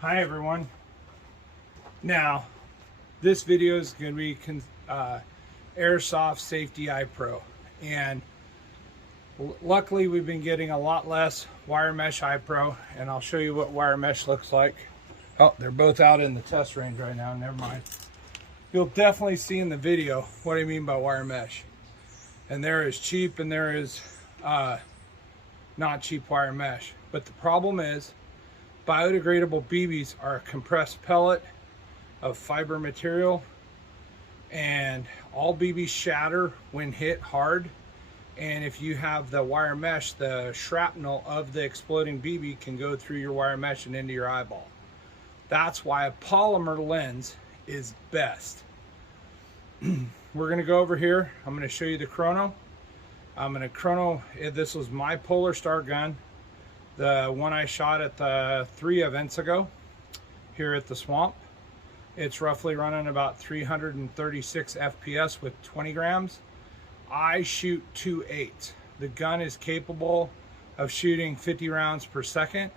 Hi everyone. Now, this video is going to be Airsoft Safety Eye Pro, and luckily we've been getting a lot less wire mesh eye pro, and I'll show you what wire mesh looks like. Oh, they're both out in the test range right now. Never mind. You'll definitely see in the video what I mean by wire mesh, and there is cheap and there is not cheap wire mesh. But the problem is, biodegradable BBs are a compressed pellet of fiber material, and all BBs shatter when hit hard. And if you have the wire mesh, the shrapnel of the exploding BB can go through your wire mesh and into your eyeball. That's why a polymer lens is best. We're going to go over here. I'm going to show you the chrono. This was my Polar Star gun, the one I shot at the 3 events ago here at the swamp. It's roughly running about 336 FPS with 20 grams. I shoot 2.8. The gun is capable of shooting 50 rounds per second,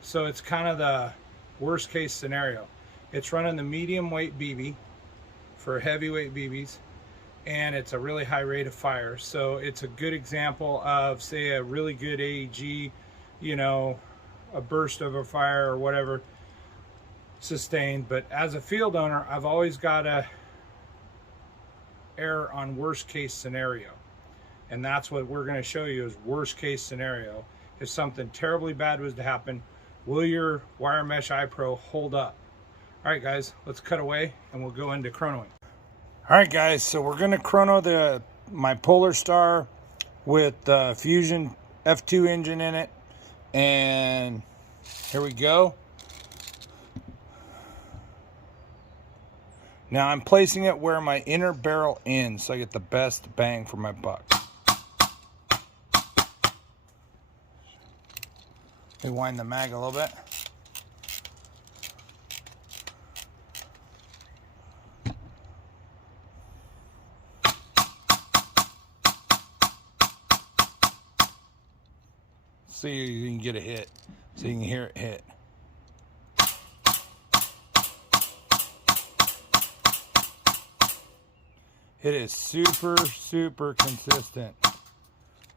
so it's kind of the worst case scenario. It's running the medium weight BB for heavyweight BBs, and it's a really high rate of fire. So it's a good example of, say, a really good AEG, you know, a burst of a fire or whatever sustained. But as a field owner, I've always got to err on worst case scenario, and that's what we're going to show you is worst case scenario. If something terribly bad was to happen, will your wire mesh eye pro hold up? All right guys, let's cut away and we'll go into chronoing. All right guys, so we're going to chrono my Polar Star with the Fusion F2 engine in it, and here we go. Now I'm placing it where my inner barrel ends, so I get the best bang for my buck. Rewind the mag a little bit. So you can get a hit, so you can hear it hit. It is super consistent,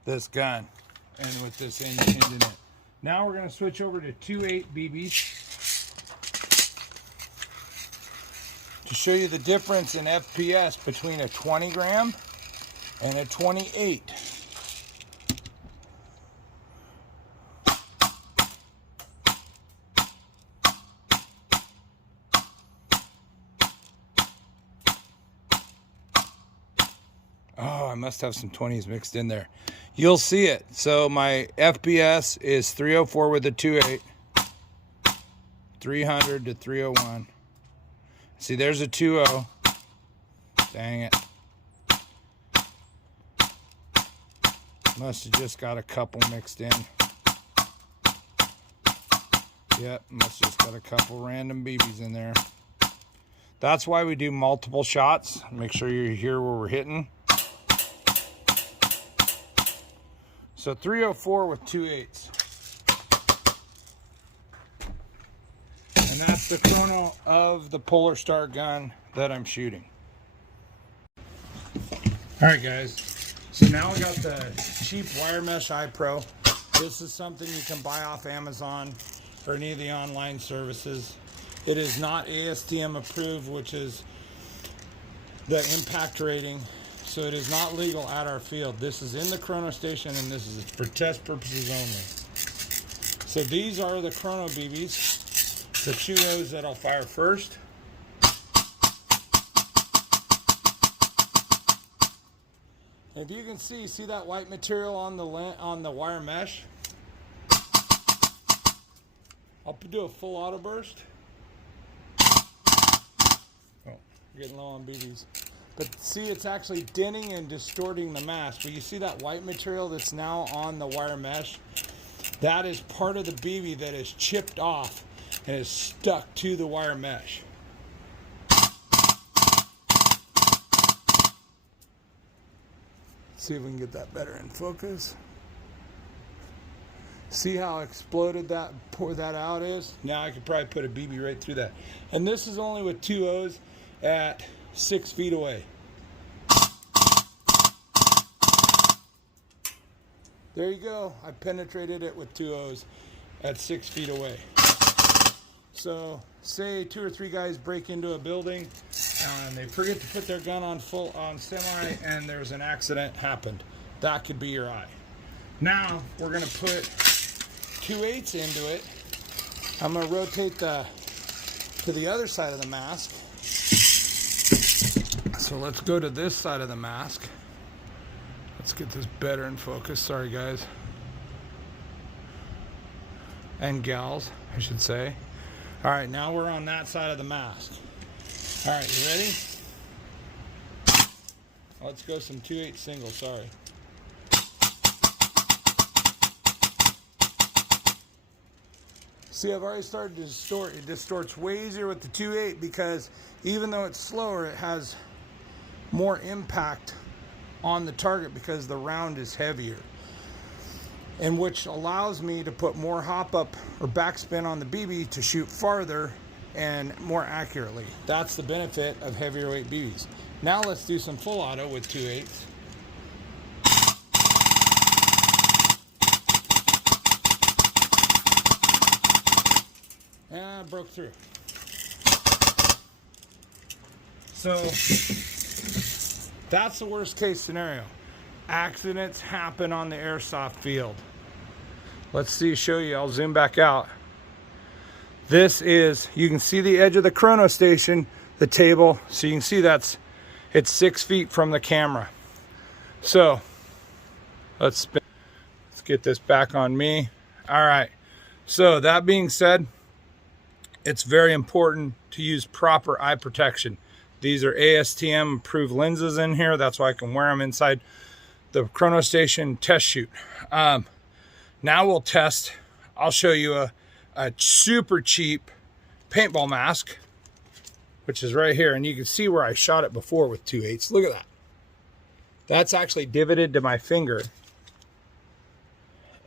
this gun, and with this engine in it. Now we're going to switch over to 2.8 BBs to show you the difference in FPS between a 20 gram and a 28. Oh, I must have some 20s mixed in there. You'll see it. So my FPS is 304 with a 2.8, 300 to 301. See, there's a 2.0. Dang it. Must have just got a couple mixed in. Yep, must have just got a couple random BBs in there. That's why we do multiple shots. Make sure you hear where we're hitting. So 304 with 2.8s. And that's the chrono of the Polar Star gun that I'm shooting. All right guys, so now we got the cheap wire mesh eye pro. This is something you can buy off Amazon or any of the online services. It is not ASTM approved, which is the impact rating. So it is not legal at our field. This is in the chrono station, and this is for test purposes only. So these are the chrono BBs, the 2.0s that I'll fire first. If you can see that white material on the wire mesh? I'll do a full auto burst. Oh, getting low on BBs. But see, it's actually denting and distorting the mask. But you see that white material that's now on the wire mesh? That is part of the BB that is chipped off and is stuck to the wire mesh. See if we can get that better in focus. See how exploded that pour that out is? Now I could probably put a BB right through that. And this is only with 2 O's at 6 feet away. There you go. I penetrated it with 2 O's at 6 feet away. So say 2 or 3 guys break into a building and they forget to put their gun on semi and there's an accident happened. That could be your eye. Now we're gonna put 2/8 into it. I'm gonna rotate to the other side of the mask. So let's go to this side of the mask. Let's get this better in focus. Sorry guys. And gals, I should say. All right, now we're on that side of the mask. All right, you ready? Let's go some 2/8 single, sorry. See, I've already started to distort. It distorts way easier with the 2/8 because even though it's slower, it has more impact on the target because the round is heavier. And which allows me to put more hop up or backspin on the BB to shoot farther and more accurately. That's the benefit of heavier weight BBs. Now let's do some full auto with 2/8. And broke through. So that's the worst case scenario. Accidents happen on the airsoft field. Let's show you. I'll zoom back out. This is, you can see the edge of the chrono station, the table. So you can see it's 6 feet from the camera. So let's get this back on me. All right. So that being said, it's very important to use proper eye protection. These are ASTM approved lenses in here. That's why I can wear them inside the chrono station test shoot. Now we'll test. I'll show you a super cheap paintball mask, which is right here. And you can see where I shot it before with 2/8. Look at that. That's actually divoted to my finger.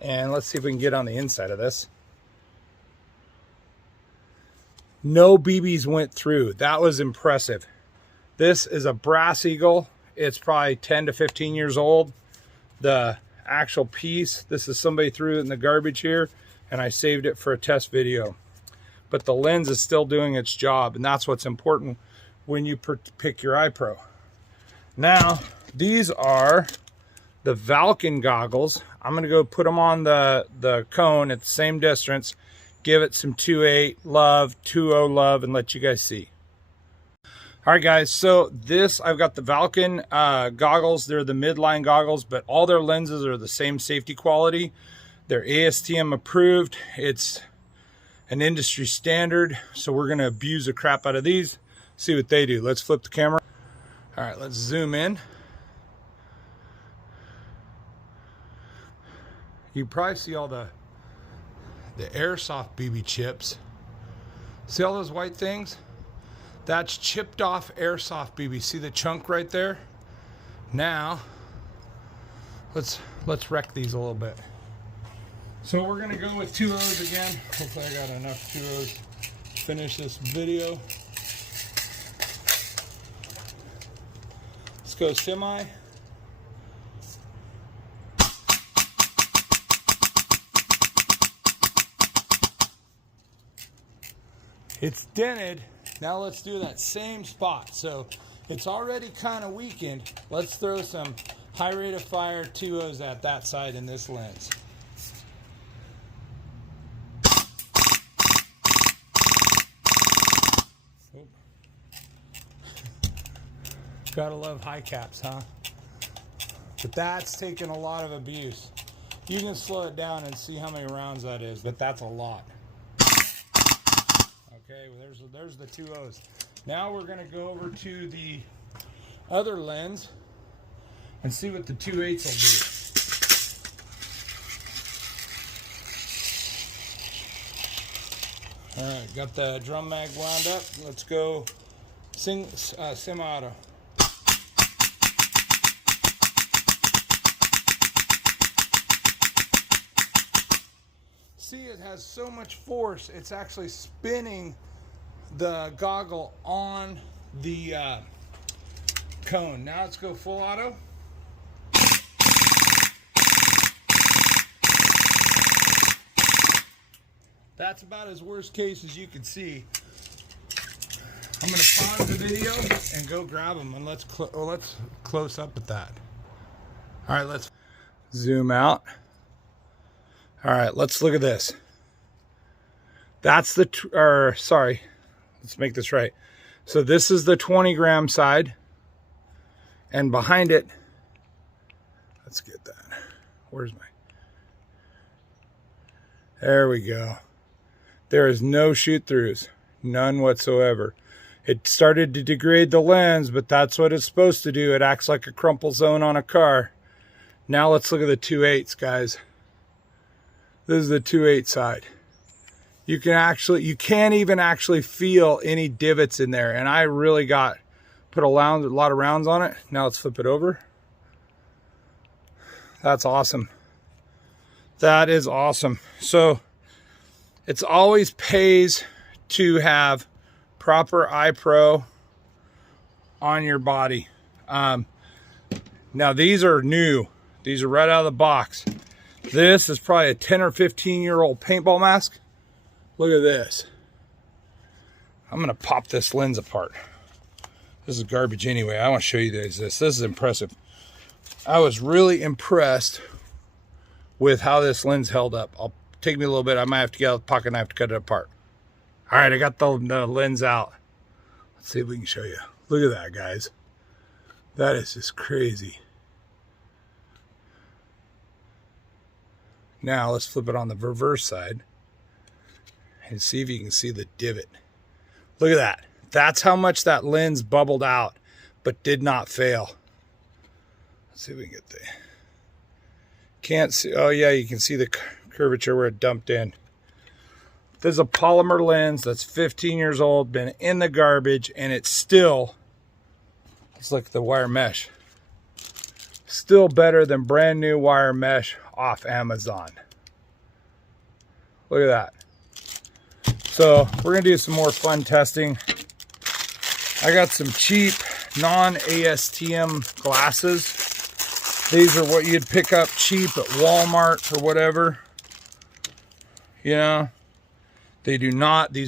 And let's see if we can get on the inside of this. No BBs went through. That was impressive. This is a Brass Eagle. It's probably 10 to 15 years old. The actual piece, this is somebody threw it in the garbage here and I saved it for a test video. But the lens is still doing its job, and that's what's important when you pick your eye pro. Now, these are the Vulcan goggles. I'm gonna go put them on the cone at the same distance, give it some 2/8 love, 2/0 love, and let you guys see. All right, guys, so I've got the Vulcan goggles. They're the midline goggles, but all their lenses are the same safety quality. They're ASTM approved. It's an industry standard, so we're gonna abuse the crap out of these, see what they do. Let's flip the camera. All right, let's zoom in. You probably see all the Airsoft BB chips. See all those white things? That's chipped off Airsoft BB. See the chunk right there? Now, let's wreck these a little bit. So we're gonna go with 2/0s again. Hopefully I got enough 2/0s to finish this video. Let's go semi. It's dented. Now let's do that same spot. So it's already kind of weakened. Let's throw some high rate of fire 2/0s at that side in this lens. Gotta love high caps, huh? But that's taken a lot of abuse. You can slow it down and see how many rounds that is, but that's a lot. Okay, well, there's the 2/0s. Now we're gonna go over to the other lens and see what the 2/8s will do. All right, got the drum mag wound up. Let's go semi-auto. see it has so much force, it's actually spinning the goggle on the cone. Now let's go full auto. That's about as worst case as you can see. I'm going to pause the video and go grab them, and let's close up at that. All right, let's zoom out. All right, let's look at this. That's the, sorry, let's make this right. So this is the 20 gram side, and behind it, let's get that. Where's my, there we go. There is no shoot throughs, none whatsoever. It started to degrade the lens, but that's what it's supposed to do. It acts like a crumple zone on a car. Now let's look at the 2.8s, guys. This is the 2.8 side. You can't even actually feel any divots in there. And I really put a lot of rounds on it. Now let's flip it over. That's awesome. That is awesome. So it's always pays to have proper eye pro on your body. Now these are new. These are right out of the box. This is probably a 10 or 15 year old paintball mask. Look at this. I'm gonna pop this lens apart. This is garbage anyway. I want to show you guys this. This is impressive. I was really impressed with how this lens held up. I'll take me a little bit. I might have to get out the pocket knife to cut it apart. All right, I got the lens out. Let's see if we can show you. Look at that, guys. That is just crazy. Now let's flip it on the reverse side and see if you can see the divot. Look at that. That's how much that lens bubbled out, but did not fail. Let's see if we can get the, can't see, oh yeah, you can see the curvature where it dumped in. This is a polymer lens that's 15 years old, been in the garbage, and it's still, let's look at the wire mesh. Still better than brand new wire mesh off Amazon. Look at that. So we're gonna do some more fun testing. I got some cheap non-ASTM glasses. These are what you'd pick up cheap at Walmart or whatever. You know, these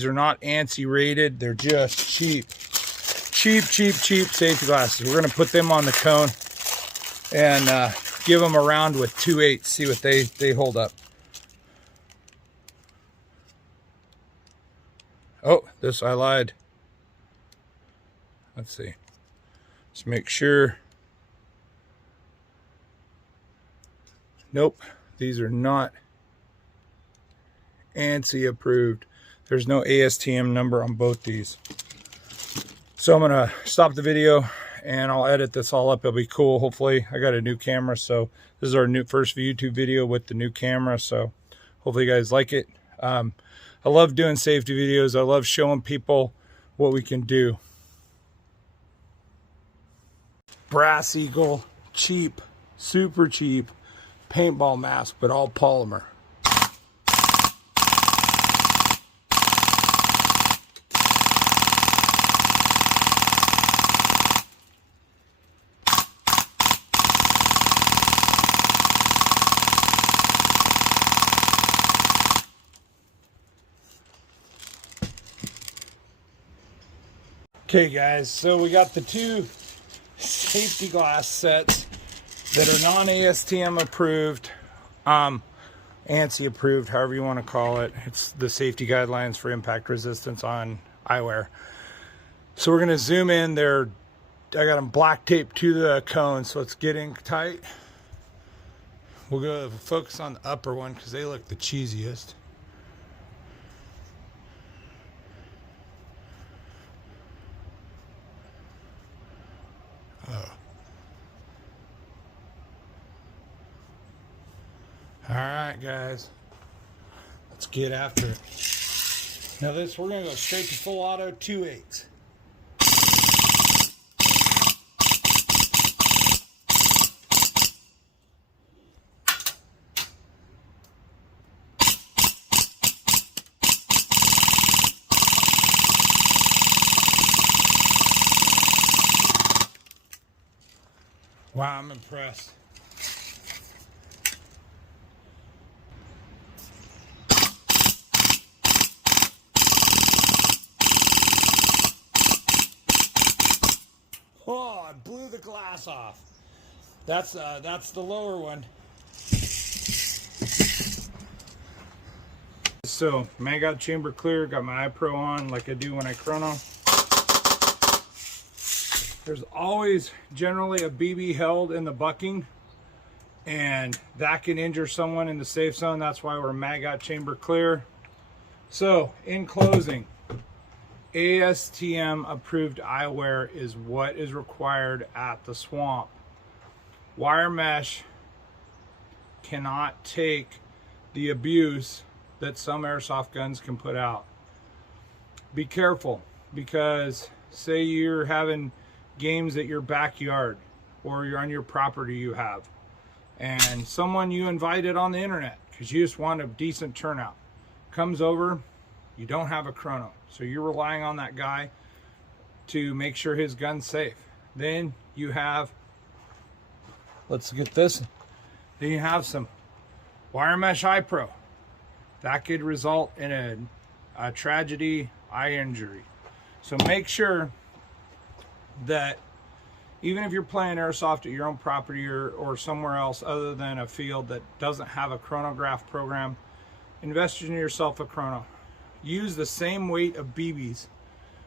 are not ANSI rated. They're just cheap safety glasses. We're gonna put them on the cone and give them a round with 2.8, see what they hold up. Oh, this I lied. Let's see. Let's make sure. Nope, these are not ANSI approved. There's no ASTM number on both these. So I'm gonna stop the video and I'll edit this all up. It'll be cool. Hopefully, I got a new camera, so this is our first YouTube video with the new camera. So hopefully you guys like it. I love doing safety videos. I love showing people what we can do. Brass Eagle, cheap, super cheap paintball mask, but all polymer. Okay guys, so we got the two safety glass sets that are non-ASTM approved, ANSI approved, however you want to call it. It's the safety guidelines for impact resistance on eyewear. So we're going to zoom in there. I got them black taped to the cone, so it's getting tight. We'll go focus on the upper one because they look the cheesiest. Oh. All right, guys, let's get after it. Now this, we're gonna go straight to full auto 2.8. Wow, I'm impressed. Oh, I blew the glass off. That's the lower one. So, mag out chamber clear, got my iPro on like I do when I chrono. There's always generally a BB held in the bucking, and that can injure someone in the safe zone. That's why we're mag out chamber clear. So, in closing, ASTM approved eyewear is what is required at the swamp. Wire mesh cannot take the abuse that some airsoft guns can put out. Be careful, because say you're having games at your backyard or you're on your property you have, and someone you invited on the internet because you just want a decent turnout comes over, you don't have a chrono, so you're relying on that guy to make sure his gun's safe. Then you have, let's get this, then you have some wire mesh iPro. That could result in a tragedy, eye injury. So make sure that even if you're playing airsoft at your own property or somewhere else other than a field that doesn't have a chronograph program, invest in yourself a chrono. Use the same weight of BBs.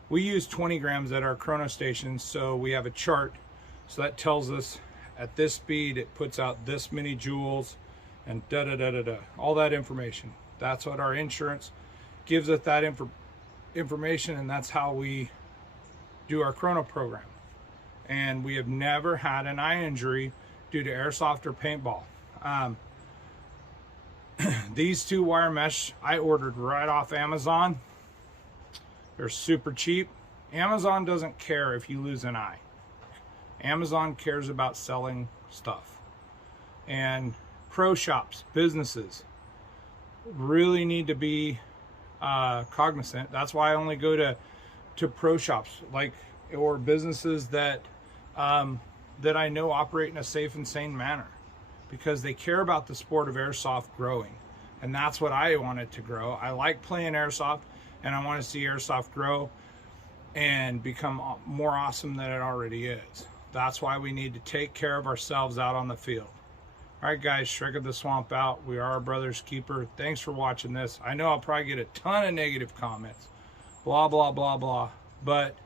We use 20 grams at our chrono stations, so we have a chart. So that tells us at this speed it puts out this many joules and da-da-da-da-da, all that information. That's what our insurance gives us, that information, and that's how we do our chrono program. And we have never had an eye injury due to airsoft or paintball. These two wire mesh I ordered right off Amazon. They're super cheap. Amazon doesn't care if you lose an eye. Amazon cares about selling stuff. And pro shops, businesses, really need to be cognizant. That's why I only go to pro shops, like, or businesses that that I know operate in a safe and sane manner, because they care about the sport of airsoft growing, and that's what I want it to grow. I like playing airsoft, and I want to see airsoft grow and become more awesome than it already is. That's why we need to take care of ourselves out on the field. All right, guys, Shrek the Swamp out. We are our brother's keeper. Thanks for watching this. I know I'll probably get a ton of negative comments. Blah, blah, blah, blah. But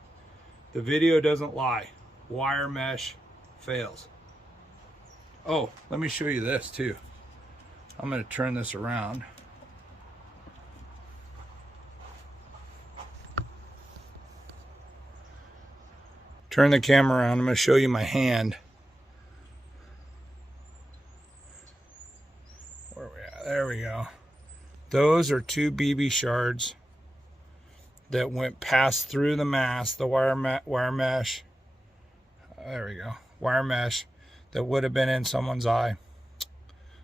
the video doesn't lie. Wire mesh fails. Oh, let me show you this too. I'm going to turn this around. Turn the camera around. I'm going to show you my hand. Where are we at? There we go. Those are two BB shards that went past through the mask, the wire mesh. There we go. Wire mesh that would have been in someone's eye.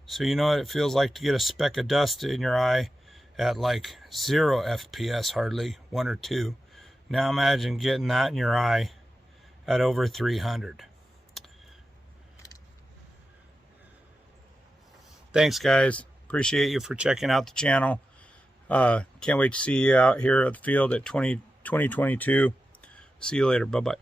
So you know what it feels like to get a speck of dust in your eye at like 0 FPS, hardly 1 or 2. Now imagine getting that in your eye at over 300. Thanks, guys. Appreciate you for checking out the channel. Can't wait to see you out here at the field at 2022. See you later. Bye-bye.